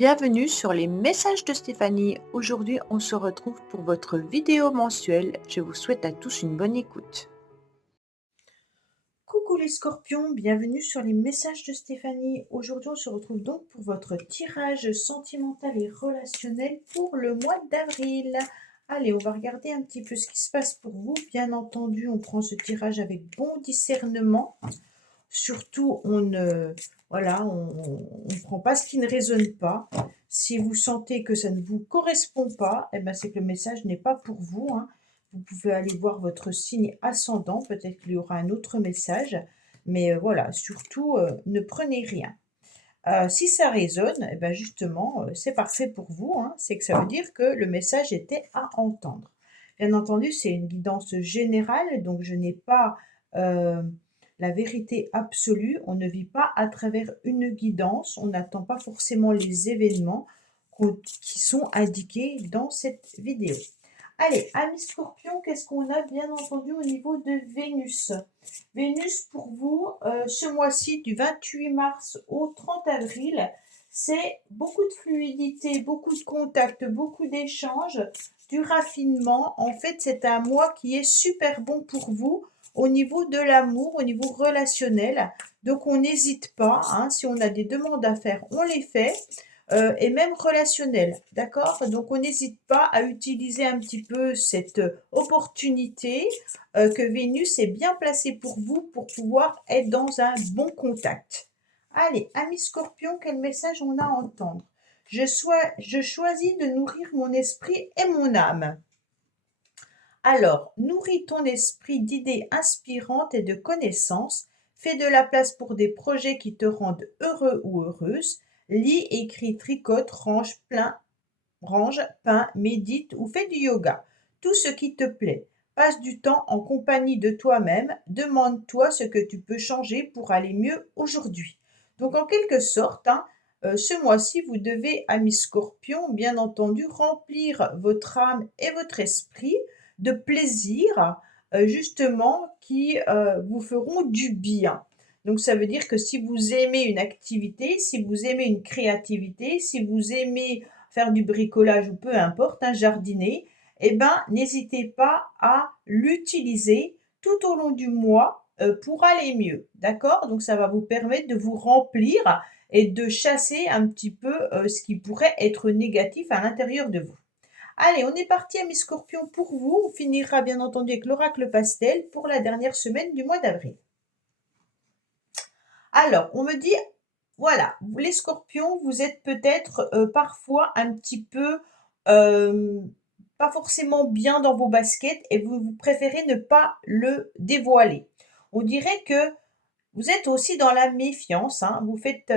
Bienvenue sur les messages de Stéphanie. Aujourd'hui, on se retrouve pour votre vidéo mensuelle. Je vous souhaite à tous une bonne écoute. Coucou les scorpions, bienvenue sur les messages de Stéphanie. Aujourd'hui, on se retrouve donc pour votre tirage sentimental et relationnel pour le mois d'avril. Allez, on va regarder un petit peu ce qui se passe pour vous. Bien entendu, on prend ce tirage avec bon discernement. Surtout, on prend pas ce qui ne résonne pas. Si vous sentez que ça ne vous correspond pas, eh ben, c'est que le message n'est pas pour vous, hein. Vous pouvez aller voir votre signe ascendant, peut-être qu'il y aura un autre message. Mais voilà, surtout, ne prenez rien. Si ça résonne, eh ben justement, c'est parfait pour vous, hein. C'est que ça veut dire que le message était à entendre. Bien entendu, c'est une guidance générale, donc je n'ai pas la vérité absolue. On ne vit pas à travers une guidance. On n'attend pas forcément les événements qui sont indiqués dans cette vidéo. Allez, amis scorpions, qu'est-ce qu'on a bien entendu au niveau de Vénus? Vénus, pour vous, ce mois-ci, du 28 mars au 30 avril, c'est beaucoup de fluidité, beaucoup de contacts, beaucoup d'échanges, du raffinement. En fait, c'est un mois qui est super bon pour vous au niveau de l'amour, au niveau relationnel. Donc, on n'hésite pas, hein, si on a des demandes à faire, on les fait. Et même relationnel, d'accord? Donc on n'hésite pas à utiliser un petit peu cette opportunité que Vénus est bien placée pour vous pour pouvoir être dans un bon contact. Allez, amis scorpions, quel message on a à entendre? Je choisis de nourrir mon esprit et mon âme. Alors, nourris ton esprit d'idées inspirantes et de connaissances. Fais de la place pour des projets qui te rendent heureux ou heureuse. Lis, écris, tricote, range, peins, médite ou fais du yoga. Tout ce qui te plaît. Passe du temps en compagnie de toi-même. Demande-toi ce que tu peux changer pour aller mieux aujourd'hui. Donc, en quelque sorte, hein, ce mois-ci, vous devez, amis scorpions, bien entendu, remplir votre âme et votre esprit de plaisir, justement, qui vous feront du bien. Donc ça veut dire que si vous aimez une activité, si vous aimez une créativité, si vous aimez faire du bricolage ou peu importe, un jardiner, eh ben, n'hésitez pas à l'utiliser tout au long du mois pour aller mieux. D'accord? Donc ça va vous permettre de vous remplir et de chasser un petit peu ce qui pourrait être négatif à l'intérieur de vous. Allez, on est parti, amis scorpions, pour vous. On finira bien entendu avec l'oracle pastel pour la dernière semaine du mois d'avril. Alors, on me dit, voilà, les scorpions, vous êtes peut-être parfois un petit peu euh, pas forcément bien dans vos baskets et vous préférez ne pas le dévoiler. On dirait que vous êtes aussi dans la méfiance, hein. Vous faites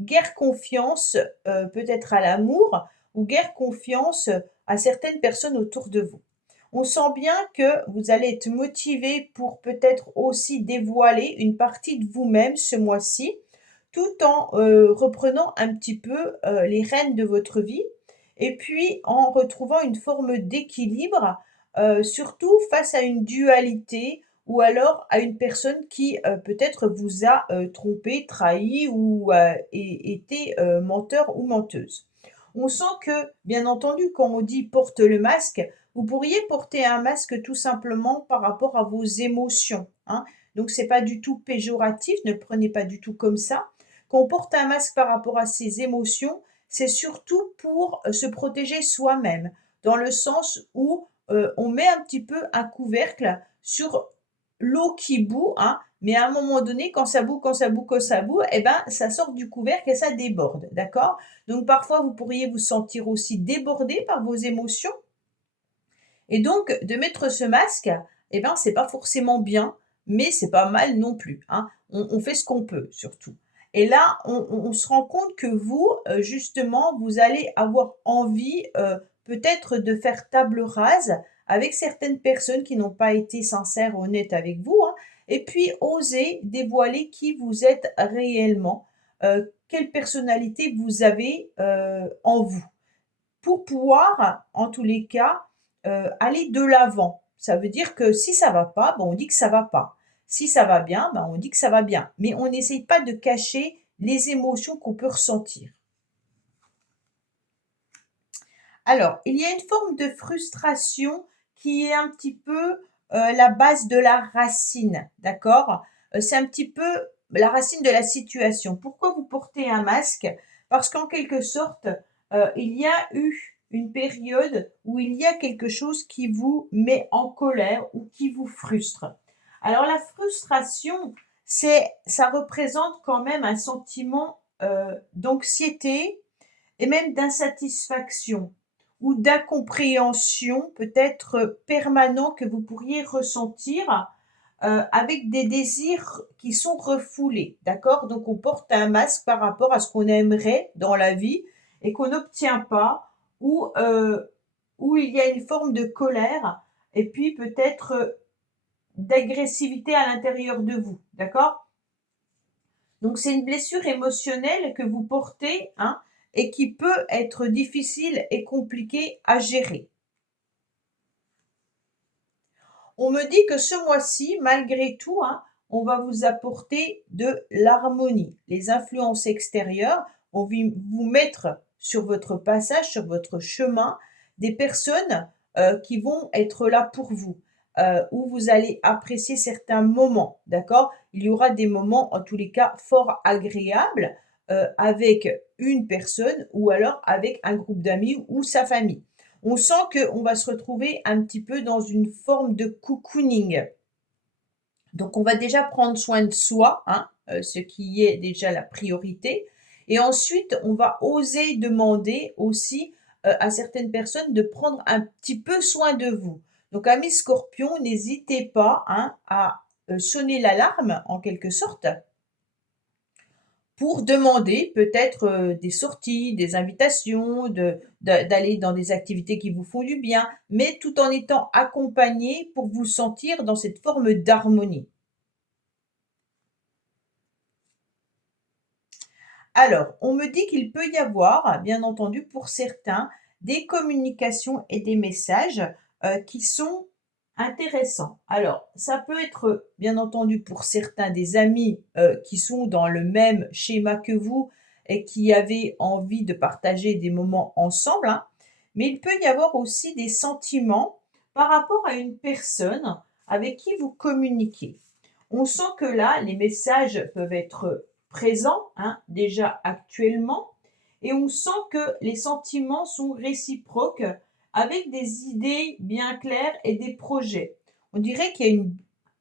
guère confiance peut-être à l'amour ou guère confiance à certaines personnes autour de vous. On sent bien que vous allez être motivé pour peut-être aussi dévoiler une partie de vous-même ce mois-ci, tout en reprenant un petit peu les rênes de votre vie et puis en retrouvant une forme d'équilibre, surtout face à une dualité ou alors à une personne qui peut-être vous a trompé, trahi ou été menteur ou menteuse. On sent que, bien entendu, quand on dit porte le masque, vous pourriez porter un masque tout simplement par rapport à vos émotions, hein. Donc c'est pas du tout péjoratif, ne le prenez pas du tout comme ça. Quand on porte un masque par rapport à ses émotions, c'est surtout pour se protéger soi-même, dans le sens où on met un petit peu un couvercle sur l'eau qui bout, hein, mais à un moment donné, quand ça bout, quand ça bout, quand ça bout, eh ben, ça sort du couvercle et ça déborde, d'accord? Donc parfois, vous pourriez vous sentir aussi débordé par vos émotions. Et donc, de mettre ce masque, eh ben, c'est pas forcément bien, mais c'est pas mal non plus, hein. On fait ce qu'on peut, surtout. Et là, on se rend compte que vous, justement, vous allez avoir envie, peut-être de faire table rase avec certaines personnes qui n'ont pas été sincères, honnêtes avec vous, hein, et puis oser dévoiler qui vous êtes réellement, quelle personnalité vous avez, en vous. Pour pouvoir, en tous les cas, aller de l'avant. Ça veut dire que si ça va pas, ben, on dit que ça va pas. Si ça va bien, ben, on dit que ça va bien. Mais on n'essaye pas de cacher les émotions qu'on peut ressentir. Alors, il y a une forme de frustration qui est un petit peu la base de la racine, d'accord? C'est un petit peu la racine de la situation. Pourquoi vous portez un masque? Parce qu'en quelque sorte, il y a eu une période où il y a quelque chose qui vous met en colère ou qui vous frustre. Alors la frustration, ça représente quand même un sentiment d'anxiété et même d'insatisfaction ou d'incompréhension peut-être permanent que vous pourriez ressentir avec des désirs qui sont refoulés, d'accord? Donc on porte un masque par rapport à ce qu'on aimerait dans la vie et qu'on n'obtient pas, ou il y a une forme de colère et puis peut-être d'agressivité à l'intérieur de vous, d'accord? Donc c'est une blessure émotionnelle que vous portez, hein, et qui peut être difficile et compliquée à gérer. On me dit que ce mois-ci, malgré tout, hein, on va vous apporter de l'harmonie. Les influences extérieures vont vous mettre sur votre passage, sur votre chemin, des personnes qui vont être là pour vous, où vous allez apprécier certains moments, d'accord? Il y aura des moments, en tous les cas, fort agréables avec une personne ou alors avec un groupe d'amis ou sa famille. On sent qu'on va se retrouver un petit peu dans une forme de cocooning. Donc on va déjà prendre soin de soi, hein, ce qui est déjà la priorité. Et ensuite, on va oser demander aussi à certaines personnes de prendre un petit peu soin de vous. Donc amis Scorpion, n'hésitez pas, hein, à sonner l'alarme en quelque sorte pour demander peut-être des sorties, des invitations, d'aller dans des activités qui vous font du bien, mais tout en étant accompagné pour vous sentir dans cette forme d'harmonie. Alors, on me dit qu'il peut y avoir, bien entendu, pour certains, des communications et des messages qui sont intéressants. Alors, ça peut être, bien entendu, pour certains, des amis qui sont dans le même schéma que vous et qui avaient envie de partager des moments ensemble, hein. Mais il peut y avoir aussi des sentiments par rapport à une personne avec qui vous communiquez. On sent que là, les messages peuvent être présents, hein, déjà actuellement, et on sent que les sentiments sont réciproques avec des idées bien claires et des projets. On dirait qu'il y a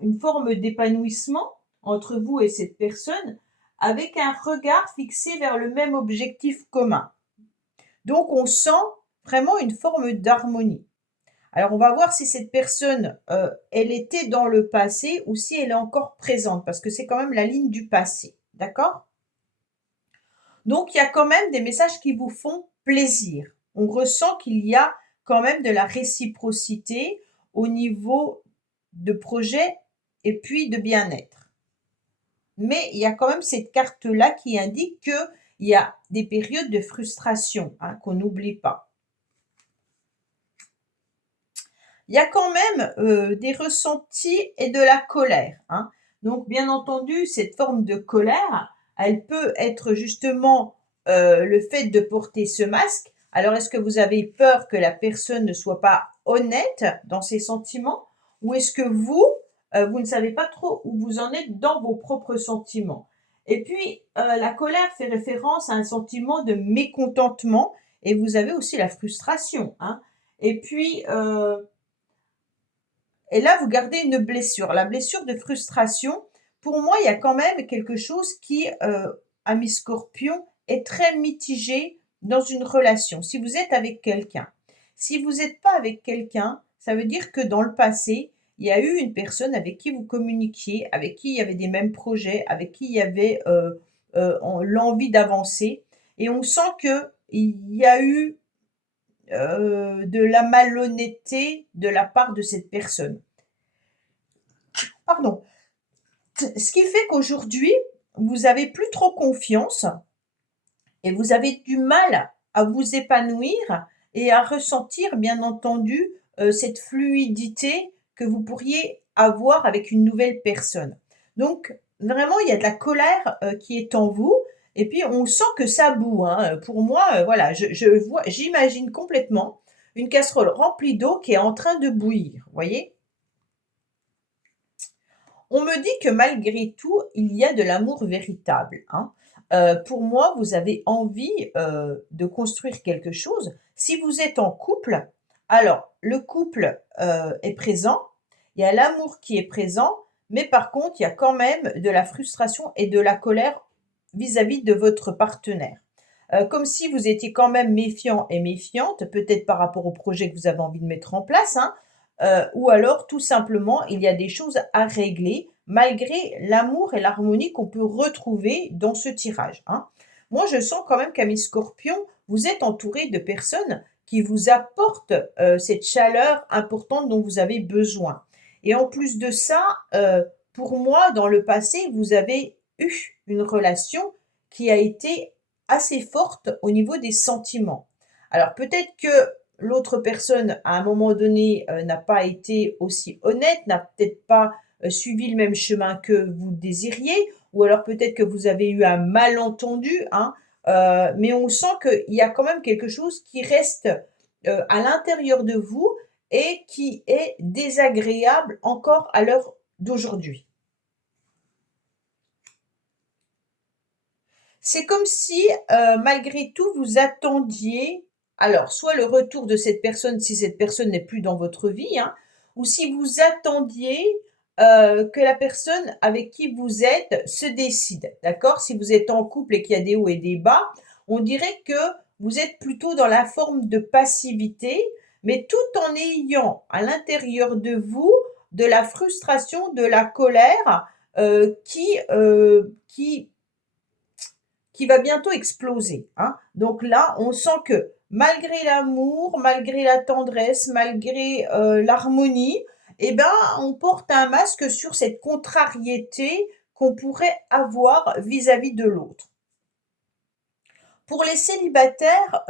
une forme d'épanouissement entre vous et cette personne avec un regard fixé vers le même objectif commun. Donc on sent vraiment une forme d'harmonie. Alors, on va voir si cette personne, elle était dans le passé ou si elle est encore présente, parce que c'est quand même la ligne du passé, d'accord? Donc, il y a quand même des messages qui vous font plaisir. On ressent qu'il y a quand même de la réciprocité au niveau de projet et puis de bien-être. Mais il y a quand même cette carte-là qui indique qu'il y a des périodes de frustration, hein, qu'on n'oublie pas. Il y a quand même des ressentis et de la colère, hein. Donc bien entendu, cette forme de colère, elle peut être justement le fait de porter ce masque. Alors est-ce que vous avez peur que la personne ne soit pas honnête dans ses sentiments? Ou est-ce que vous, vous ne savez pas trop où vous en êtes dans vos propres sentiments? Et puis la colère fait référence à un sentiment de mécontentement et vous avez aussi la frustration, hein. Et puis et là, vous gardez une blessure. La blessure de frustration, pour moi, il y a quand même quelque chose qui, à mi-scorpion, est très mitigé dans une relation. Si vous êtes avec quelqu'un, si vous n'êtes pas avec quelqu'un, ça veut dire que dans le passé, il y a eu une personne avec qui vous communiquiez, avec qui il y avait des mêmes projets, avec qui il y avait l'envie d'avancer. Et on sent qu'il y a eu de la malhonnêteté de la part de cette personne. Pardon. Ce qui fait qu'aujourd'hui, vous avez plus trop confiance et vous avez du mal à vous épanouir et à ressentir, bien entendu, cette fluidité que vous pourriez avoir avec une nouvelle personne. Donc, vraiment, il y a de la colère qui est en vous Et puis, on sent que ça bout, hein. Pour moi, voilà, j'imagine complètement une casserole remplie d'eau qui est en train de bouillir, vous voyez? On me dit que malgré tout, il y a de l'amour véritable, hein. Pour moi, vous avez envie, de construire quelque chose. Si vous êtes en couple, alors le couple, est présent, il y a l'amour qui est présent, mais par contre, il y a quand même de la frustration et de la colère vis-à-vis de votre partenaire. Comme si vous étiez quand même méfiant et méfiante, peut-être par rapport au projet que vous avez envie de mettre en place, hein, ou alors tout simplement, il y a des choses à régler malgré l'amour et l'harmonie qu'on peut retrouver dans ce tirage, hein. Moi, je sens quand même qu'amis Scorpion, vous êtes entouré de personnes qui vous apportent, cette chaleur importante dont vous avez besoin. Et en plus de ça, pour moi, dans le passé, vous avez eu une relation qui a été assez forte au niveau des sentiments. Alors peut-être que l'autre personne, à un moment donné, n'a pas été aussi honnête, n'a peut-être pas, suivi le même chemin que vous désiriez, ou alors peut-être que vous avez eu un malentendu, hein, mais on sent qu'il y a quand même quelque chose qui reste, à l'intérieur de vous et qui est désagréable encore à l'heure d'aujourd'hui. C'est comme si, malgré tout, vous attendiez, alors soit le retour de cette personne si cette personne n'est plus dans votre vie, hein, ou si vous attendiez, que la personne avec qui vous êtes se décide, d'accord? Si vous êtes en couple et qu'il y a des hauts et des bas, on dirait que vous êtes plutôt dans la forme de passivité, mais tout en ayant à l'intérieur de vous de la frustration, de la colère, qui va bientôt exploser, hein. Donc là, on sent que malgré l'amour, malgré la tendresse, malgré, l'harmonie, eh ben, on porte un masque sur cette contrariété qu'on pourrait avoir vis-à-vis de l'autre. Pour les célibataires,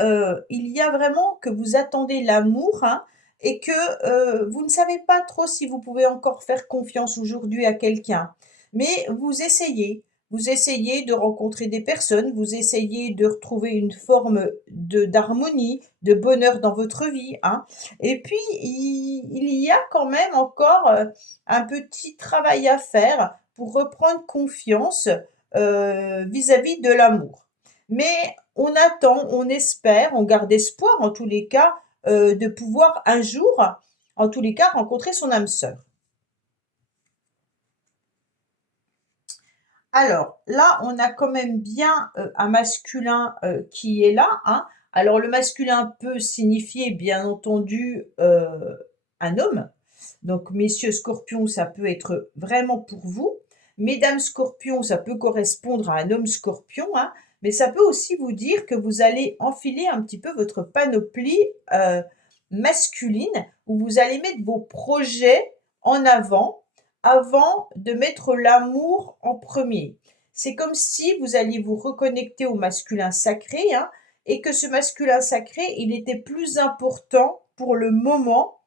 il y a vraiment que vous attendez l'amour, hein, et que, vous ne savez pas trop si vous pouvez encore faire confiance aujourd'hui à quelqu'un. Mais vous essayez de rencontrer des personnes, vous essayez de retrouver une forme d'harmonie, de bonheur dans votre vie, hein. Et puis il y a quand même encore, un petit travail à faire pour reprendre confiance, vis-à-vis de l'amour. Mais on attend, on espère, on garde espoir en tous les cas, de pouvoir un jour, en tous les cas, rencontrer son âme sœur. Alors là, on a quand même bien, un masculin, qui est là, hein. Alors le masculin peut signifier bien entendu, un homme. Donc messieurs Scorpions, ça peut être vraiment pour vous. Mesdames Scorpions, ça peut correspondre à un homme Scorpion, hein, mais ça peut aussi vous dire que vous allez enfiler un petit peu votre panoplie, masculine, où vous allez mettre vos projets en avant de mettre l'amour en premier. C'est comme si vous alliez vous reconnecter au masculin sacré, hein, et que ce masculin sacré, il était plus important pour le moment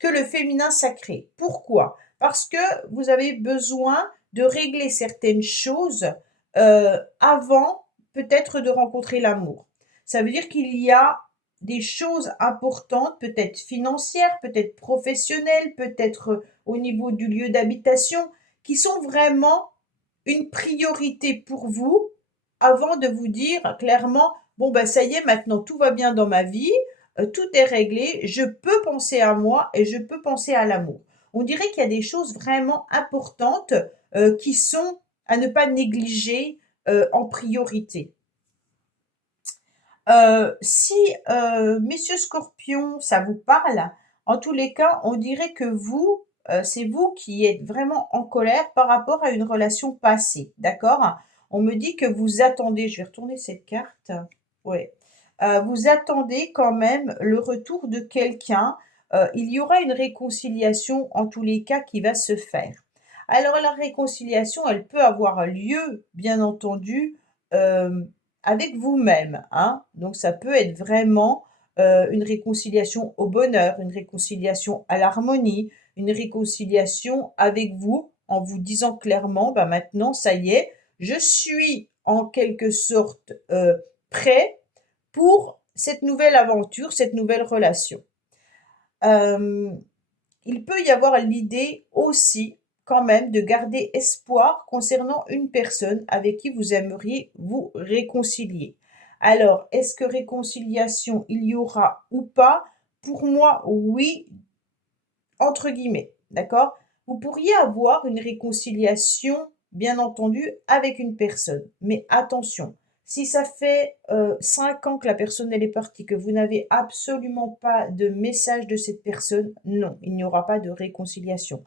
que le féminin sacré. Pourquoi? Parce que vous avez besoin de régler certaines choses avant peut-être de rencontrer l'amour. Ça veut dire qu'il y a des choses importantes, peut-être financières, peut-être professionnelles, peut-être au niveau du lieu d'habitation, qui sont vraiment une priorité pour vous avant de vous dire clairement, bon ben ça y est, maintenant tout va bien dans ma vie, tout est réglé, je peux penser à moi et je peux penser à l'amour. On dirait qu'il y a des choses vraiment importantes qui sont à ne pas négliger en priorité. Si, messieurs Scorpions, ça vous parle, en tous les cas, on dirait que vous, c'est vous qui êtes vraiment en colère par rapport à une relation passée, d'accord? On me dit que vous attendez, je vais retourner cette carte, ouais, vous attendez quand même le retour de quelqu'un, il y aura une réconciliation en tous les cas qui va se faire. Alors la réconciliation, elle peut avoir lieu, bien entendu, avec vous-même, hein. Donc ça peut être vraiment, une réconciliation au bonheur, une réconciliation à l'harmonie, une réconciliation avec vous, en vous disant clairement: «Bah, maintenant ça y est, je suis en quelque sorte prêt pour cette nouvelle aventure, cette nouvelle relation. Il peut y avoir l'idée aussi quand même de garder espoir concernant une personne avec qui vous aimeriez vous réconcilier. Alors, est-ce que réconciliation il y aura ou pas? Pour moi, oui, entre guillemets, d'accord? Vous pourriez avoir une réconciliation, bien entendu, avec une personne. Mais attention, si ça fait 5 ans que la personne elle est partie, que vous n'avez absolument pas de message de cette personne, non, il n'y aura pas de réconciliation.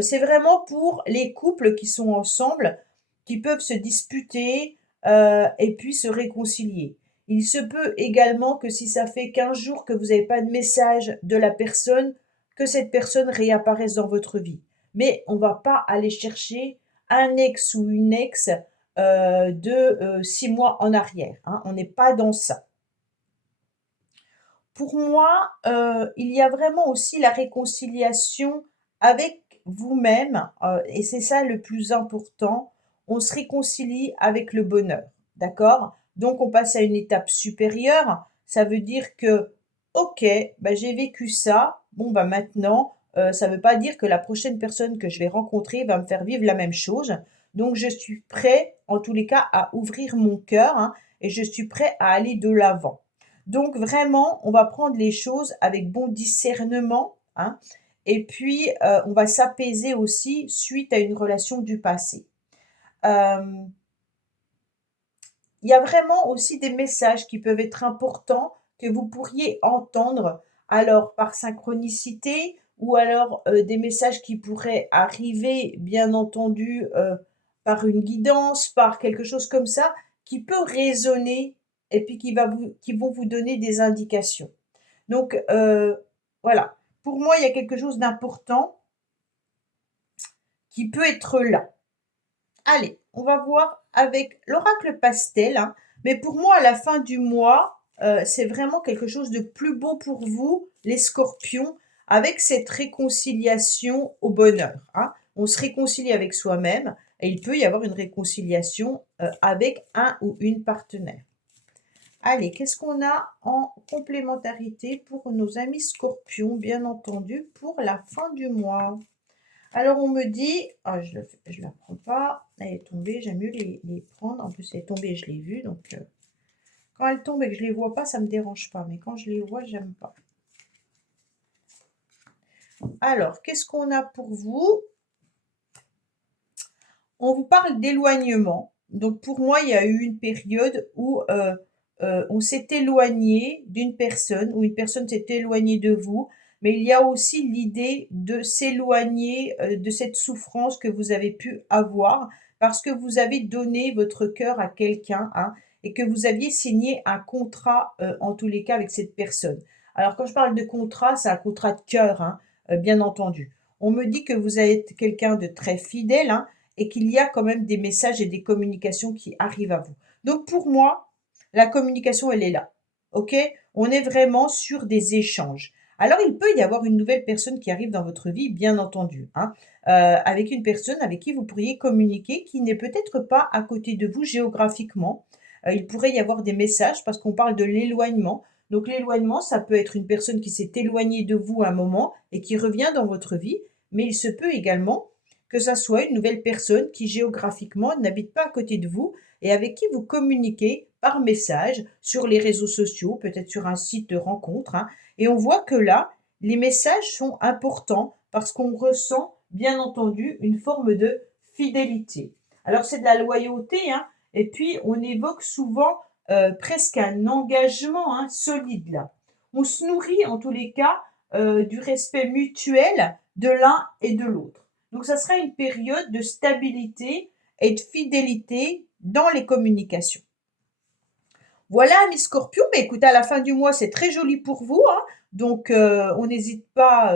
C'est vraiment pour les couples qui sont ensemble, qui peuvent se disputer et puis se réconcilier. Il se peut également que si ça fait 15 jours que vous n'avez pas de message de la personne, que cette personne réapparaisse dans votre vie. Mais on ne va pas aller chercher un ex ou une ex de 6 mois en arrière, hein. On n'est pas dans ça. Pour moi, il y a vraiment aussi la réconciliation avec vous-même, et c'est ça le plus important. On se réconcilie avec le bonheur, d'accord? Donc on passe à une étape supérieure. Ça veut dire que, OK, bah, j'ai vécu ça, bon, bah, maintenant, ça ne veut pas dire que la prochaine personne que je vais rencontrer va me faire vivre la même chose. Donc je suis prêt, en tous les cas, à ouvrir mon cœur, hein, et je suis prêt à aller de l'avant. Donc vraiment, on va prendre les choses avec bon discernement, hein, et puis on va s'apaiser aussi suite à une relation du passé. Il y a vraiment aussi des messages qui peuvent être importants que vous pourriez entendre, alors par synchronicité ou alors des messages qui pourraient arriver, bien entendu, par une guidance, par quelque chose comme ça, qui peut résonner et puis qui vont vous donner des indications. Donc voilà, pour moi, il y a quelque chose d'important qui peut être là. Allez, on va voir avec l'oracle pastel, hein, mais pour moi, à la fin du mois, c'est vraiment quelque chose de plus beau pour vous, les scorpions, avec cette réconciliation au bonheur, hein. On se réconcilie avec soi-même et il peut y avoir une réconciliation avec un ou une partenaire. Allez, qu'est-ce qu'on a en complémentarité pour nos amis scorpions, bien entendu, pour la fin du mois? Alors, on me dit, ah, je ne la prends pas, elle est tombée, j'aime mieux les prendre. En plus, elle est tombée, je l'ai vue, donc quand elle tombe et que je ne les vois pas, ça ne me dérange pas, mais quand je les vois, j'aime pas. Alors, qu'est-ce qu'on a pour vous? On vous parle d'éloignement. Donc, pour moi, il y a eu une période où on s'est éloigné d'une personne, ou une personne s'est éloignée de vous, mais il y a aussi l'idée de s'éloigner de cette souffrance que vous avez pu avoir parce que vous avez donné votre cœur à quelqu'un, hein, et que vous aviez signé un contrat en tous les cas avec cette personne. Alors, quand je parle de contrat, c'est un contrat de cœur, hein, bien entendu. On me dit que vous êtes quelqu'un de très fidèle, hein, et qu'il y a quand même des messages et des communications qui arrivent à vous. Donc pour moi, la communication, elle est là. OK? On est vraiment sur des échanges. Alors il peut y avoir une nouvelle personne qui arrive dans votre vie, bien entendu, hein, avec une personne avec qui vous pourriez communiquer, qui n'est peut-être pas à côté de vous géographiquement. Il pourrait y avoir des messages parce qu'on parle de l'éloignement. Donc l'éloignement, ça peut être une personne qui s'est éloignée de vous à un moment et qui revient dans votre vie, mais il se peut également que ça soit une nouvelle personne qui géographiquement n'habite pas à côté de vous et avec qui vous communiquez par message sur les réseaux sociaux, peut-être sur un site de rencontre, hein. Et on voit que là, les messages sont importants parce qu'on ressent, bien entendu, une forme de fidélité. Alors c'est de la loyauté, hein, et puis on évoque souvent presque un engagement, hein, solide là. On se nourrit en tous les cas du respect mutuel de l'un et de l'autre. Donc, ça sera une période de stabilité et de fidélité dans les communications. Voilà, mes scorpions. Mais écoutez, à la fin du mois, c'est très joli pour vous, hein. Donc, on n'hésite pas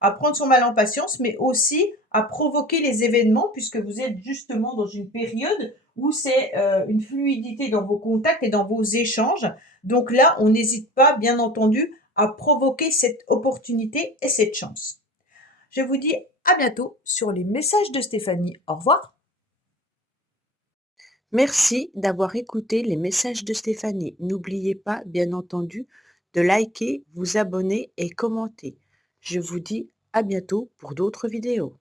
à prendre son mal en patience, mais aussi à provoquer les événements, puisque vous êtes justement dans une période où c'est une fluidité dans vos contacts et dans vos échanges. Donc là, on n'hésite pas, bien entendu, à provoquer cette opportunité et cette chance. Je vous dis à bientôt sur les messages de Stéphanie. Au revoir. Merci d'avoir écouté les messages de Stéphanie. N'oubliez pas, bien entendu, de liker, vous abonner et commenter. Je vous dis à bientôt pour d'autres vidéos.